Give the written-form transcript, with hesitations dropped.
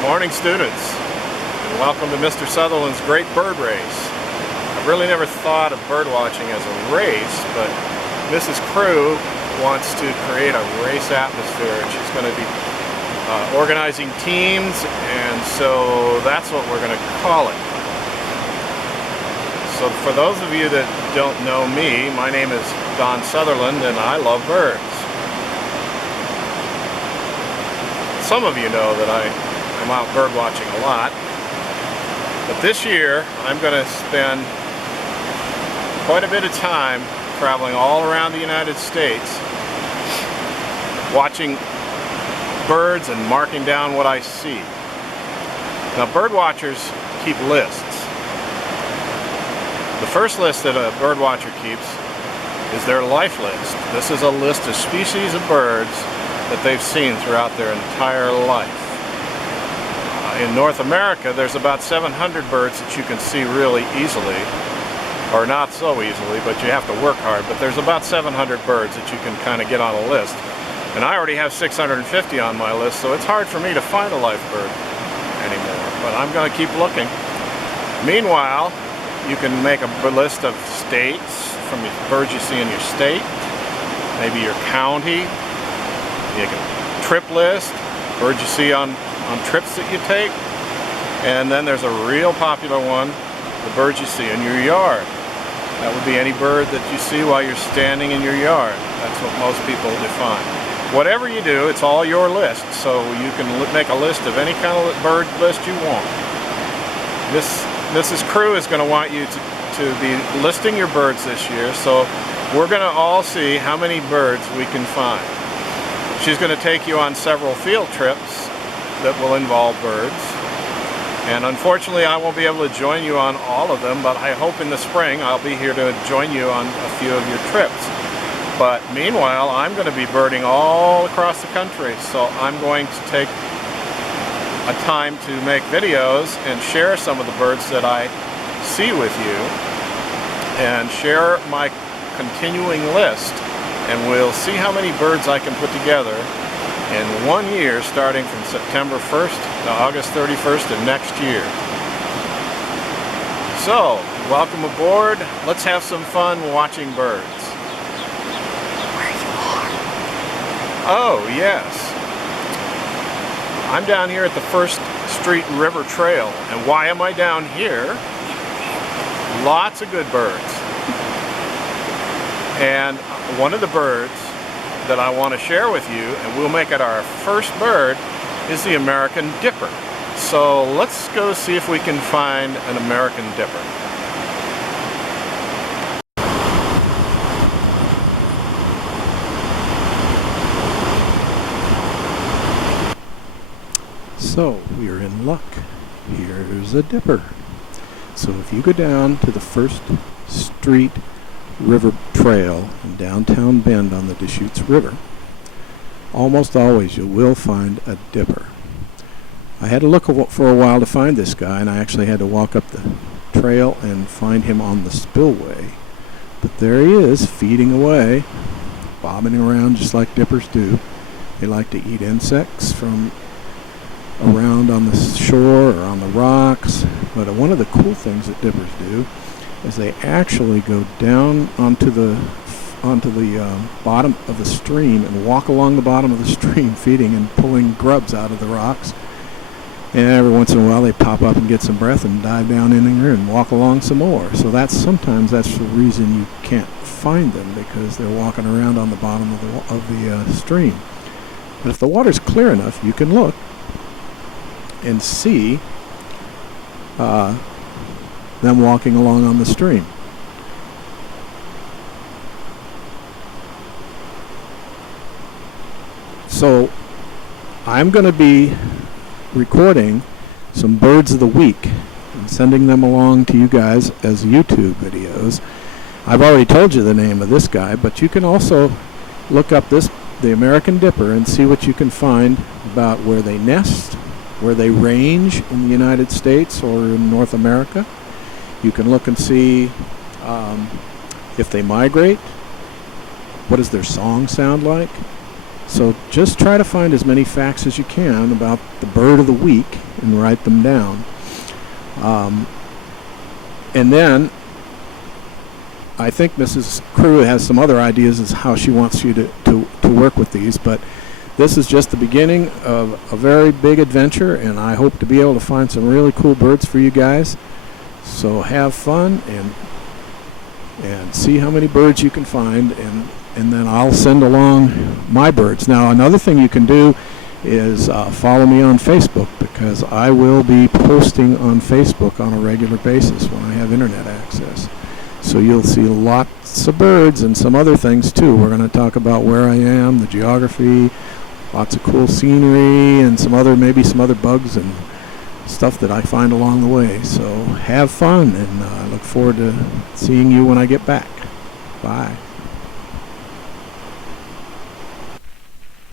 Good morning, students, and welcome to Mr. Sutherland's Great Bird Race. I've really never thought of bird watching as a race, but Mrs. Crew wants to create a race atmosphere, and she's going to be organizing teams, and so that's what we're going to call it. So for those of you that don't know me, my name is Don Sutherland, and I love birds. Some of you know that I'm out bird watching a lot, but this year I'm going to spend quite a bit of time traveling all around the United States watching birds and marking down what I see. Now, bird watchers keep lists. The first list that a bird watcher keeps is their life list. This is a list of species of birds that they've seen throughout their entire life. In North America, there's about 700 birds that you can see really easily, or not so easily, but you have to work hard. But there's about 700 birds that you can kind of get on a list. And I already have 650 on my list, so it's hard for me to find a live bird anymore. But I'm going to keep looking. Meanwhile, you can make a list of states from the birds you see in your state, maybe your county. You can trip list, birds you see on trips that you take, and then there's a real popular one, the birds you see in your yard. That would be any bird that you see while you're standing in your yard. That's what most people define. Whatever you do, it's all your list, so you can make a list of any kind of bird list you want. Mrs. Crew is going to want you to be listing your birds this year, so we're going to all see how many birds we can find. She's going to take you on several field trips that will involve birds. And unfortunately, I won't be able to join you on all of them, but I hope in the spring I'll be here to join you on a few of your trips. But meanwhile, I'm going to be birding all across the country, so I'm going to take a time to make videos and share some of the birds that I see with you and share my continuing list. And we'll see how many birds I can put together in 1 year, starting from September 1st to August 31st of next year. So, welcome aboard. Let's have some fun watching birds. Where you are? Oh, yes. I'm down here at the First Street River Trail. And why am I down here? Lots of good birds. And one of the birds that I want to share with you, and we'll make it our first bird, is the American Dipper. So let's go see if we can find an American Dipper. So we are in luck. Here's a dipper. So if you go down to the First Street River Trail in downtown Bend on the Deschutes River, almost always you will find a dipper. I had to look for a while to find this guy, and I actually had to walk up the trail and find him on the spillway. But there he is, feeding away, bobbing around just like dippers do. They like to eat insects from around on the shore or on the rocks. But one of the cool things that dippers do is they actually go down onto the bottom of the stream and walk along the bottom of the stream, feeding and pulling grubs out of the rocks. And every once in a while they pop up and get some breath and dive down in there and walk along some more. So sometimes that's the reason you can't find them, because they're walking around on the bottom of the stream. But if the water's clear enough, you can look and see them walking along on the stream. So I'm going to be recording some birds of the week and sending them along to you guys as YouTube videos. I've already told you the name of this guy, but you can also look up the American Dipper and see what you can find about where they nest, where they range in the United States or in North America. You can look and see if they migrate, what does their song sound like, So just try to find as many facts as you can about the bird of the week and write them down. And then I think Mrs. Crew has some other ideas as how she wants you to work with these, but this is just the beginning of a very big adventure, and I hope to be able to find some really cool birds for you guys. So have fun and see how many birds you can find, and then I'll send along my birds. Now, another thing you can do is follow me on Facebook, because I will be posting on Facebook on a regular basis when I have internet access. So you'll see lots of birds and some other things too. We're going to talk about where I am, the geography, lots of cool scenery, and maybe some other bugs and stuff that I find along the way. So have fun, and I look forward to seeing you when I get back. Bye.